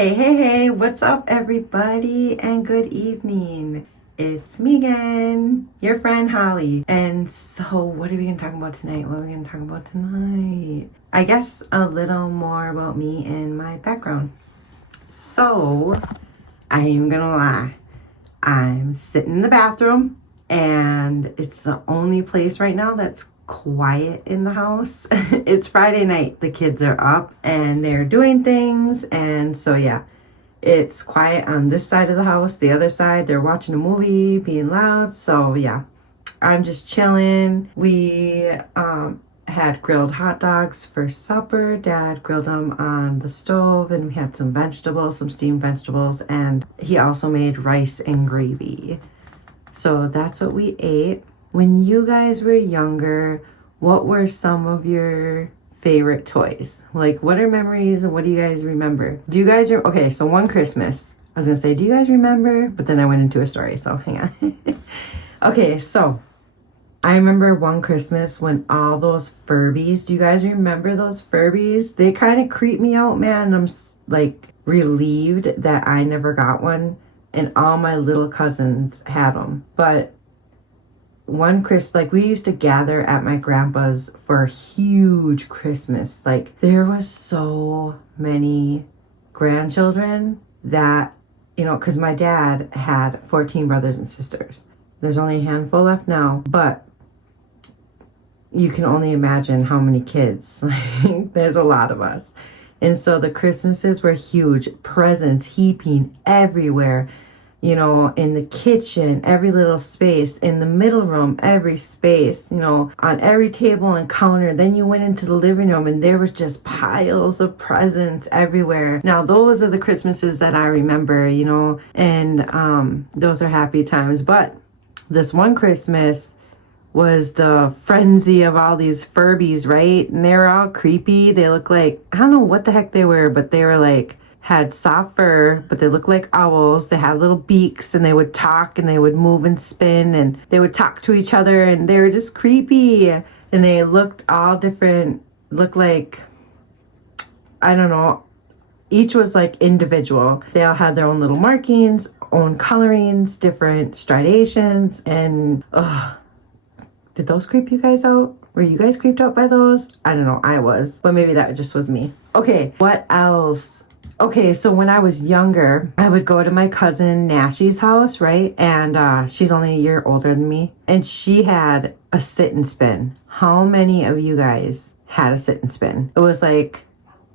Hey, what's up, everybody, and good evening. It's me again, your friend Holly. And so, what are we gonna talk about tonight? I guess a little more about me and my background. So, I ain't gonna lie, I'm sitting in the bathroom, and it's the only place right now that's quiet in the house. It's Friday night. The kids are up and they're doing things, and so yeah, it's quiet on this side of the house. The other side, they're watching a movie, being loud. So yeah, I'm just chilling. We had grilled hot dogs for supper. Dad grilled them on the stove, and we had some vegetables, some steamed vegetables, and he also made rice and gravy. So that's what we ate. When you guys were younger, what were some of your favorite toys? Like, what are memories and what do you guys remember? Do you guys okay, so one Christmas, I was gonna say, do you guys remember? But then I went into a story, so hang on. Okay, so I remember one Christmas when all those Furbies, do you guys remember those Furbies? They kind of creep me out, man. I'm like relieved that I never got one and all my little cousins had them. But one Christmas, like, we used to gather at my grandpa's for a huge Christmas. Like, there was so many grandchildren that, because my dad had 14 brothers and sisters. There's only a handful left now, but you can only imagine how many kids. There's a lot of us. And so the Christmases were huge, presents heaping everywhere. In the kitchen, every little space, in the middle room, every space, on every table and counter. Then you went into the living room and there was just piles of presents everywhere. Now, those are the Christmases that I remember, and those are happy times. But this one Christmas was the frenzy of all these Furbies, right? And they were all creepy. They looked like, I don't know what the heck they were, but they were like, had soft fur, but they looked like owls. They had little beaks and they would talk and they would move and spin and they would talk to each other and they were just creepy. And they looked all different, looked like, I don't know, each was like individual. They all had their own little markings, own colorings, different striations, and did those creep you guys out? Were you guys creeped out by those? I don't know, I was, but maybe that just was me. Okay, what else? Okay, so when I was younger, I would go to my cousin Nashie's house, right? And she's only a year older than me. And she had a sit and spin. How many of you guys had a sit and spin? It was like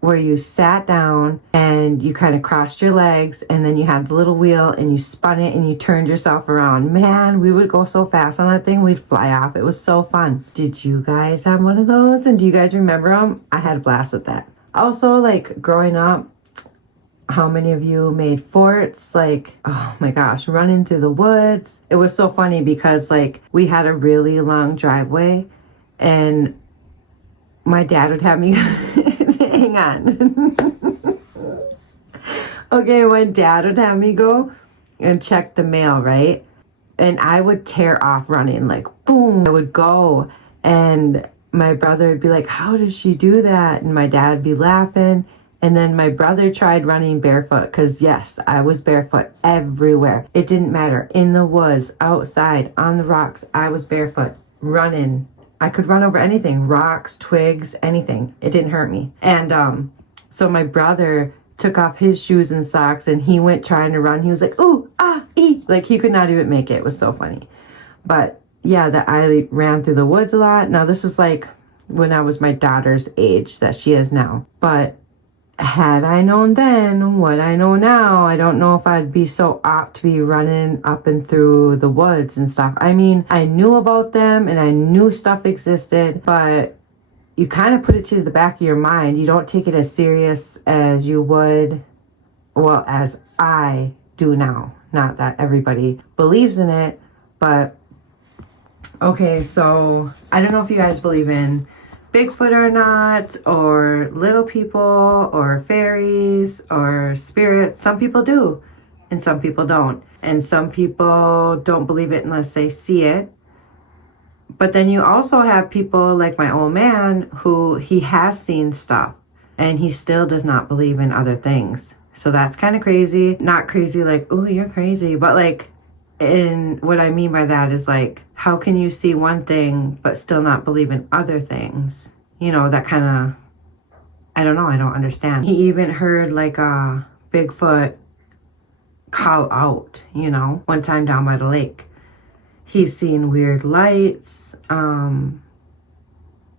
where you sat down and you kind of crossed your legs and then you had the little wheel and you spun it and you turned yourself around. Man, we would go so fast on that thing, we'd fly off. It was so fun. Did you guys have one of those? And do you guys remember them? I had a blast with that. Also, like, growing up, how many of you made forts? Like, oh my gosh, running through the woods. It was so funny because, like, we had a really long driveway and my dad would have me hang on. Okay, my dad would have me go and check the mail, right? And I would tear off running, like, boom. I would go and my brother would be like, how does she do that? And my dad would be laughing. And then my brother tried running barefoot because, yes, I was barefoot everywhere. It didn't matter. In the woods, outside, on the rocks, I was barefoot, running. I could run over anything, rocks, twigs, anything. It didn't hurt me. And so my brother took off his shoes and socks and he went trying to run. He was like, ooh, ah, ee. Like, he could not even make it. It was so funny. But yeah, that I ran through the woods a lot. Now, this is like when I was my daughter's age that she is now. But had I known then what I know now, I don't know if I'd be so apt to be running up and through the woods and stuff. I mean, I knew about them and I knew stuff existed, but you kind of put it to the back of your mind. You don't take it as serious as you would, well, as I do now. Not that everybody believes in it, but okay, so I don't know if you guys believe in Bigfoot or not, or little people, or fairies, or spirits. Some people do, and some people don't. And some people don't believe it unless they see it. But then you also have people like my old man who he has seen stuff and he still does not believe in other things. So that's kind of crazy. Not crazy like, oh, you're crazy, but like, and what I mean by that is like, how can you see one thing but still not believe in other things? You know, that kind of, I don't know, I don't understand. He even heard like a Bigfoot call out, you know, one time down by the lake. He's seen weird lights,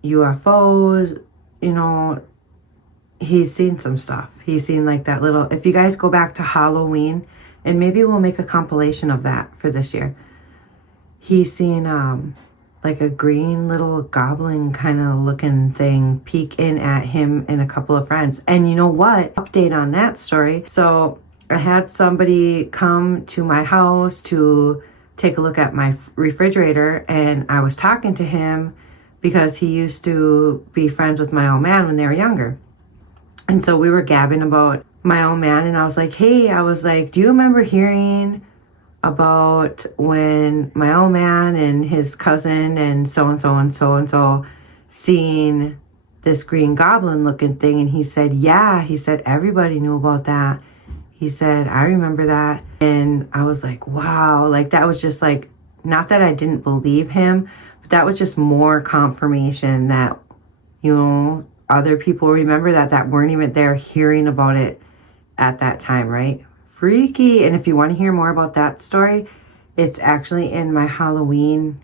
UFOs, you know, he's seen some stuff. He's seen like that little, if you guys go back to Halloween, and maybe we'll make a compilation of that for this year. He's seen like a green little goblin kind of looking thing peek in at him and a couple of friends. And you know what? Update on that story. So I had somebody come to my house to take a look at my refrigerator, and I was talking to him because he used to be friends with my old man when they were younger. And so we were gabbing about my old man, and I was like, hey, I was like, do you remember hearing about when my old man and his cousin and so-and-so and so-and-so seen this green goblin looking thing? And he said, yeah. He said, everybody knew about that. He said, I remember that. And I was like, wow, like that was just like, not that I didn't believe him, but that was just more confirmation that, you know, other people remember that weren't even there hearing about it at that time, right? Freaky. And if you want to hear more about that story, it's actually in my Halloween,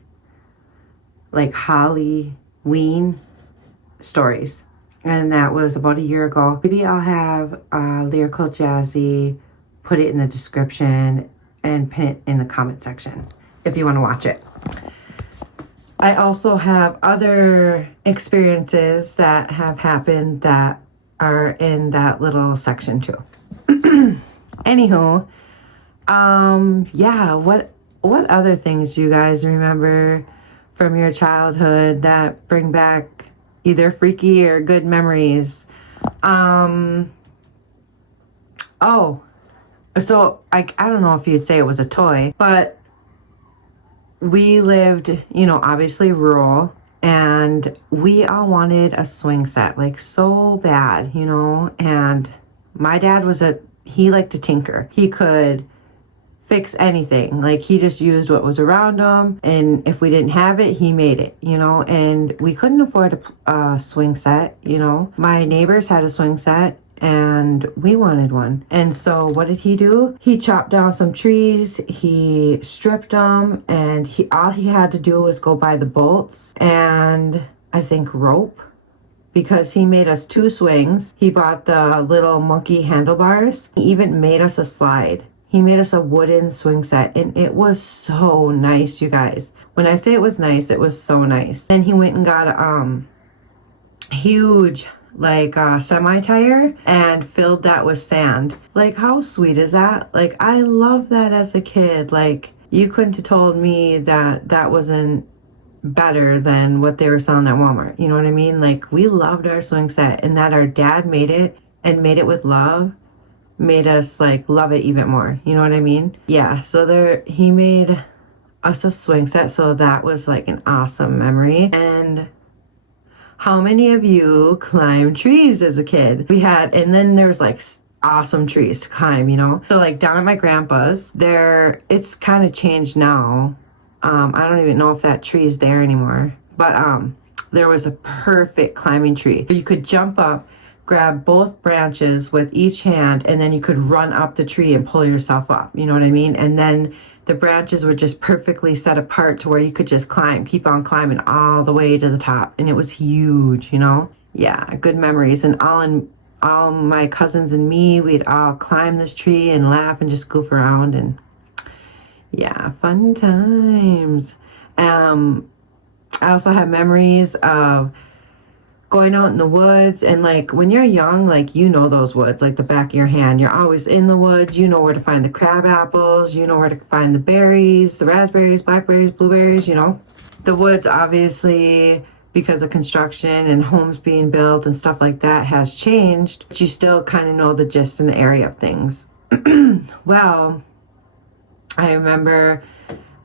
like Halloween stories. And that was about a year ago. Maybe I'll have Lyrical Jazzy put it in the description and pin it in the comment section if you want to watch it. I also have other experiences that have happened that are in that little section too. Anywho, yeah, what other things do you guys remember from your childhood that bring back either freaky or good memories? Oh, so I don't know if you'd say it was a toy, but we lived, you know, obviously rural, and we all wanted a swing set, like so bad, you know, and my dad he liked to tinker. He could fix anything. Like he just used what was around him, and if we didn't have it, he made it, you know, and we couldn't afford a swing set, you know. My neighbors had a swing set and we wanted one. And so what did he do? He chopped down some trees, he stripped them, and all he had to do was go buy the bolts and I think rope, because he made us 2 swings. He bought the little monkey handlebars. He even made us a slide. He made us a wooden swing set, and it was so nice, you guys. When I say it was nice, it was so nice. Then he went and got a huge like semi-tire and filled that with sand. Like, how sweet is that? Like, I love that as a kid. Like, you couldn't have told me that wasn't better than what they were selling at Walmart. You know what I mean? Like, we loved our swing set, and that our dad made it and made it with love made us like love it even more. You know what I mean? Yeah, so he made us a swing set, so that was like an awesome memory. And how many of you climbed trees as a kid? And then there's like awesome trees to climb, you know? So like down at my grandpa's, it's kind of changed now. I don't even know if that tree is there anymore, but there was a perfect climbing tree. You could jump up, grab both branches with each hand, and then you could run up the tree and pull yourself up, you know what I mean? And then the branches were just perfectly set apart to where you could just keep on climbing all the way to the top. And it was huge, you know? Yeah, good memories. And all my cousins and me, we'd all climb this tree and laugh and just goof around, and yeah, fun times. I also have memories of going out in the woods, and like when you're young, like you know those woods like the back of your hand. You're always in the woods. You know where to find the crab apples. You know where to find the berries, the raspberries, blackberries, blueberries, you know. The woods, obviously, because of construction and homes being built and stuff like that, has changed, but you still kind of know the gist and the area of things. Well, I remember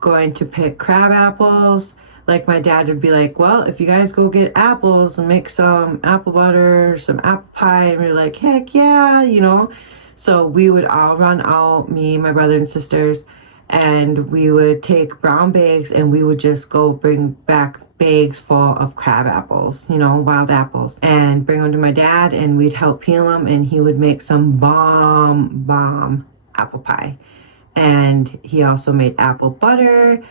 going to pick crab apples. Like my dad would be like, well, if you guys go get apples and make some apple butter, some apple pie, and we're like, heck yeah, you know. So we would all run out, me, my brother and sisters, and we would take brown bags and we would just go bring back bags full of crab apples, you know, wild apples, and bring them to my dad, and we'd help peel them, and he would make some bomb apple pie. And he also made apple butter,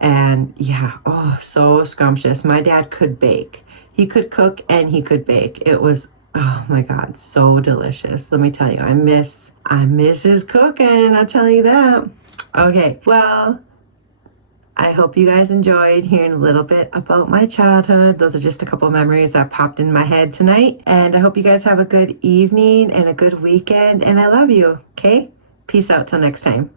and yeah, oh, so scrumptious. My dad could bake. He could cook and he could bake. It was, oh my God, so delicious. Let me tell you, I miss his cooking, I'll tell you that. Okay, well, I hope you guys enjoyed hearing a little bit about my childhood. Those are just a couple of memories that popped in my head tonight. And I hope you guys have a good evening and a good weekend. And I love you, okay? Peace out till next time.